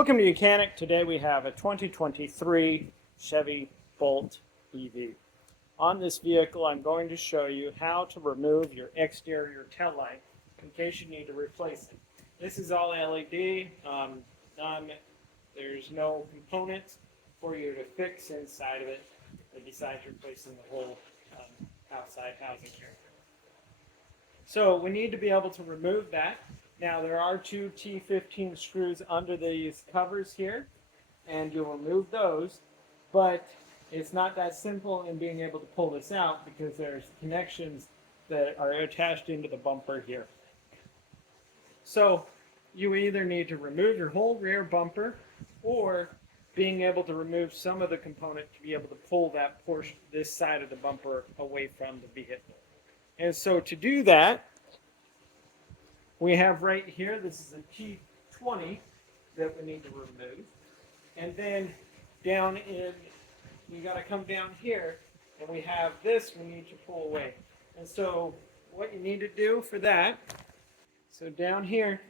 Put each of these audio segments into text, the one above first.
Welcome to Mechanic. Today we have a 2023 Chevy Bolt EV. On this vehicle I'm going to show you how to remove your exterior tail light in case you need to replace it. This is all LED. There's no components for you to fix inside of it besides replacing the whole outside housing here. So we need to be able to remove that. Now there are two T15 screws under these covers here, and you'll remove those, but it's not that simple in being able to pull this out because there's connections that are attached into the bumper here. So you either need to remove your whole rear bumper or being able to remove some of the component to be able to pull that portion, this side of the bumper away from the vehicle. And so to do that, we have right here, this is a T20 that we need to remove. And then down in, you got to come down here, and we have this we need to pull away. And so what you need to do for that, so down here,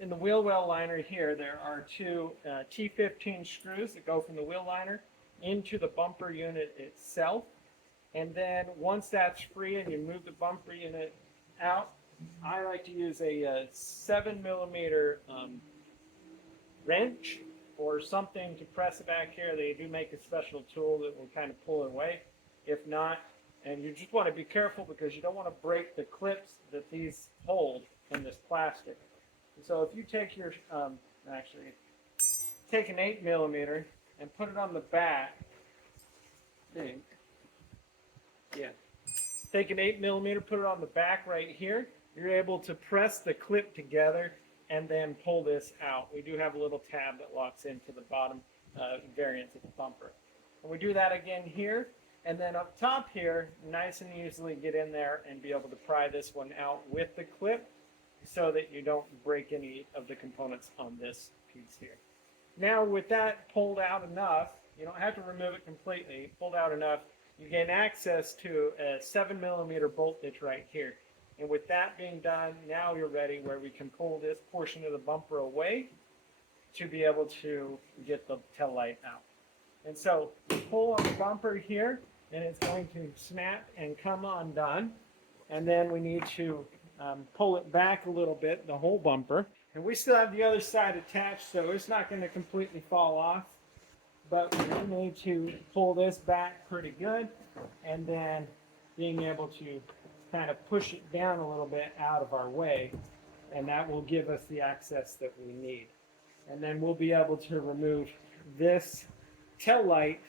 in the wheel well liner here, there are two T15 screws that go from the wheel liner into the bumper unit itself. And then once that's free and you move the bumper unit out, I like to use a 7mm wrench or something to press it back here. They do make a special tool that will kind of pull it away. If not, and you just want to be careful because you don't want to break the clips that these hold in this plastic. So if you take your, take an 8mm and put it on the back, take an 8mm, put it on the back right here. You're able to press the clip together and then pull this out. We do have a little tab that locks into the bottom variance of the bumper. And we do that again here, and then up top here, nice and easily get in there and be able to pry this one out with the clip so that you don't break any of the components on this piece here. Now with that pulled out enough, you don't have to remove it completely, pulled out enough, you gain access to a 7mm bolt ditch right here. And with that being done, now you're ready where we can pull this portion of the bumper away to be able to get the tail light out. And so pull on the bumper here, and it's going to snap and come undone. And then we need to pull it back a little bit, the whole bumper. And we still have the other side attached, so it's not going to completely fall off. But we need to pull this back pretty good, and then being able to kind of push it down a little bit out of our way, and that will give us the access that we need. And then we'll be able to remove this tail light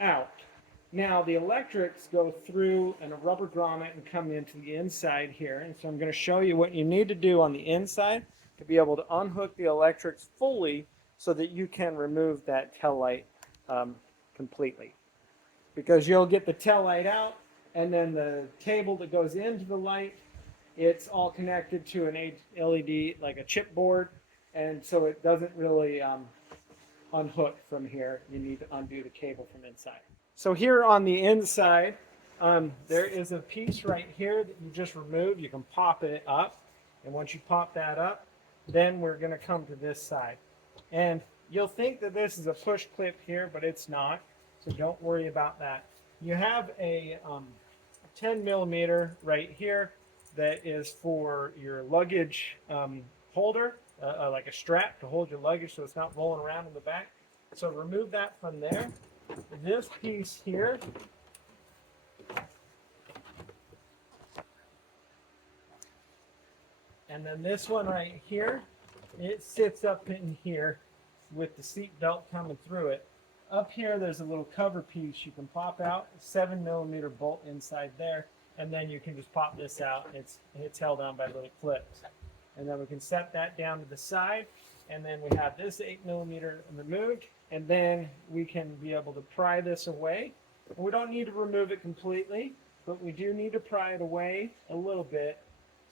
out. Now the electrics go through a rubber grommet and come into the inside here, and so I'm going to show you what you need to do on the inside to be able to unhook the electrics fully so that you can remove that tail light completely. Because you'll get the tail light out, and then the cable that goes into the light, it's all connected to an LED, like a chipboard, and so it doesn't really unhook from here. You need to undo the cable from inside. So here on the inside, there is a piece right here that you just remove. You can pop it up, and once you pop that up, then we're going to come to this side. And you'll think that this is a push clip here, but it's not, so don't worry about that. You have a 10mm right here that is for your luggage holder, like a strap to hold your luggage so it's not rolling around in the back. So remove that from there. This piece here and then this one right here, it sits up in here with the seat belt coming through it. Up here there's a little cover piece you can pop out, 7mm bolt inside there, and then you can just pop this out. It's held on by little clips. And then we can set that down to the side, and then we have this 8mm removed, and then we can be able to pry this away. We don't need to remove it completely, but we do need to pry it away a little bit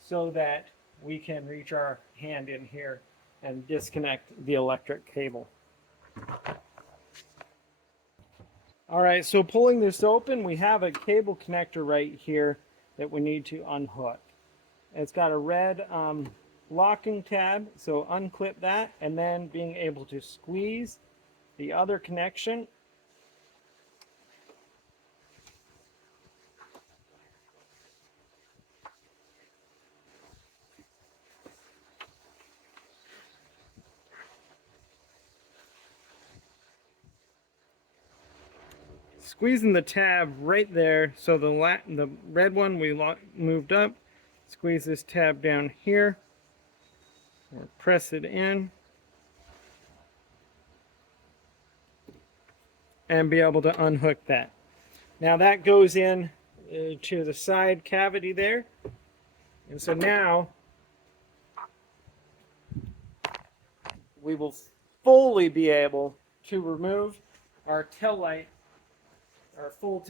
so that we can reach our hand in here and disconnect the electric cable. All right, so pulling this open, we have a cable connector right here that we need to unhook. It's got a red locking tab, so unclip that, and then being able to squeeze the other connection. Squeezing the tab right there, so the red one we moved up. Squeeze this tab down here, or press it in, and be able to unhook that. Now that goes in to the side cavity there, and so now we will fully be able to remove our tail light, our full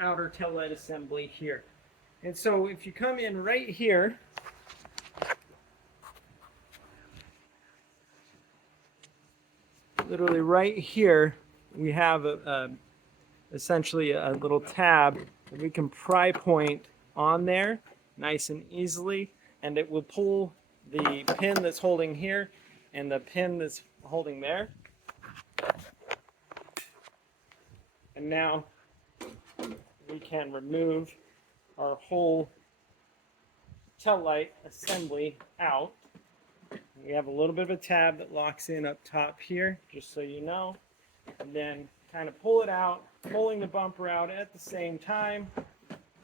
outer tail light assembly here. And so if you come in right here, literally right here, we have essentially a little tab that we can pry point on there nice and easily, and it will pull the pin that's holding here and the pin that's holding there. And now we can remove our whole tail light assembly out. We have a little bit of a tab that locks in up top here, just so you know. And then kind of pull it out, pulling the bumper out at the same time.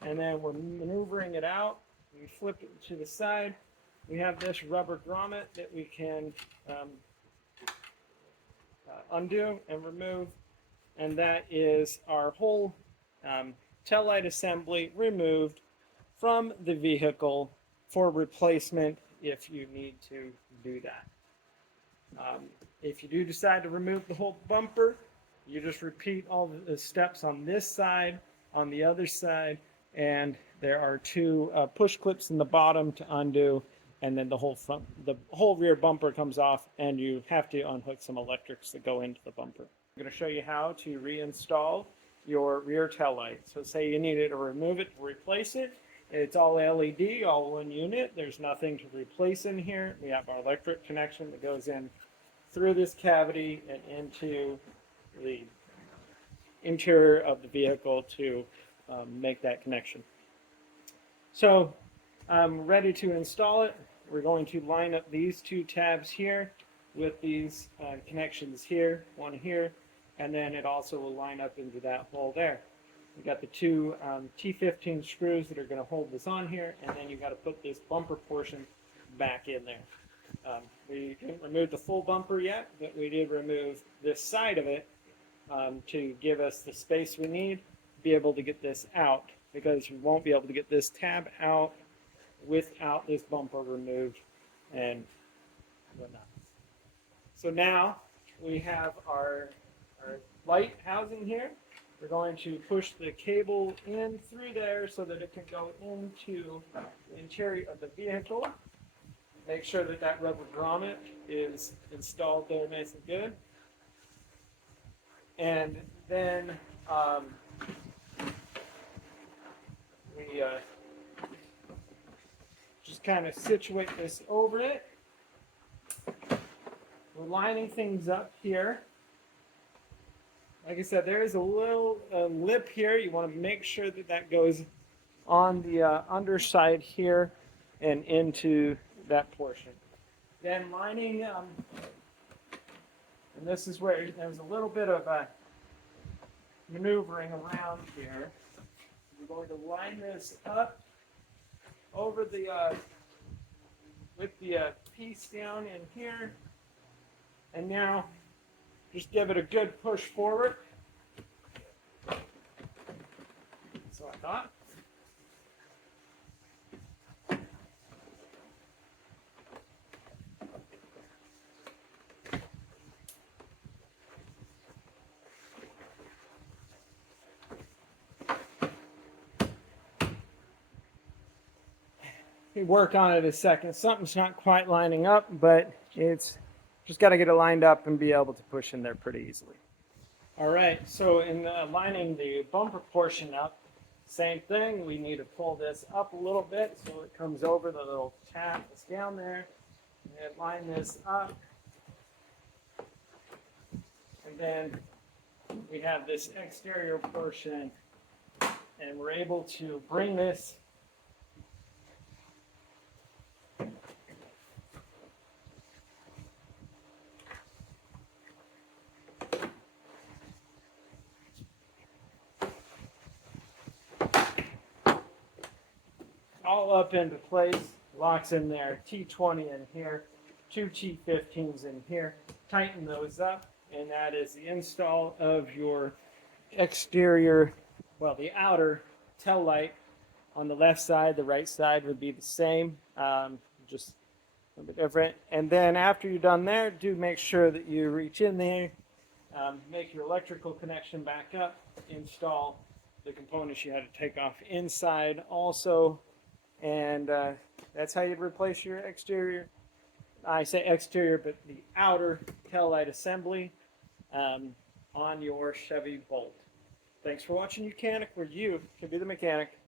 And then we're maneuvering it out. We flip it to the side. We have this rubber grommet that we can undo and remove. And that is our whole tail light assembly removed from the vehicle for replacement if you need to do that. If you do decide to remove the whole bumper, you just repeat all the steps on this side, on the other side, and there are two push clips in the bottom to undo, and then the whole rear bumper comes off, and you have to unhook some electrics that go into the bumper. I'm going to show you how to reinstall your rear tail light. So say you needed to remove it to replace it. It's all LED, all one unit. There's nothing to replace in here. We have our electric connection that goes in through this cavity and into the interior of the vehicle to make that connection. So I'm ready to install it. We're going to line up these two tabs here with these connections here, one here, and then it also will line up into that hole there. We got the two T15 screws that are going to hold this on here, and then you got to put this bumper portion back in there. We didn't remove the full bumper yet, but we did remove this side of it to give us the space we need to be able to get this out, because we won't be able to get this tab out without this bumper removed and whatnot. So now we have our light housing here. We're going to push the cable in through there so that it can go into the interior of the vehicle. Make sure that that rubber grommet is installed there nice and good. And then we just kind of situate this over it. We're lining things up here. Like I said, there is a little lip here. You want to make sure that that goes on the underside here and into that portion. Then lining, and this is where there's a little bit of maneuvering around here. We're going to line this up over the with the piece down in here, and now just give it a good push forward. So I thought. We work on it a second. Something's not quite lining up, but it's just got to get it lined up and be able to push in there pretty easily. All right, so in lining the bumper portion up, same thing. We need to pull this up a little bit so it comes over the little tab that's down there. And line this up. And then we have this exterior portion, and we're able to bring this all up into place, locks in there, T20 in here, two T15s in here. Tighten those up, and that is the install of your exterior, well, the outer tail light on the left side. The right side would be the same, just a little bit different. And then after you're done there, do make sure that you reach in there, make your electrical connection back up, install the components you had to take off inside also, and that's how you'd replace your exterior. I say exterior, but the outer tail light assembly on your Chevy Bolt. Thanks for watching Mechanic, where you can be the mechanic.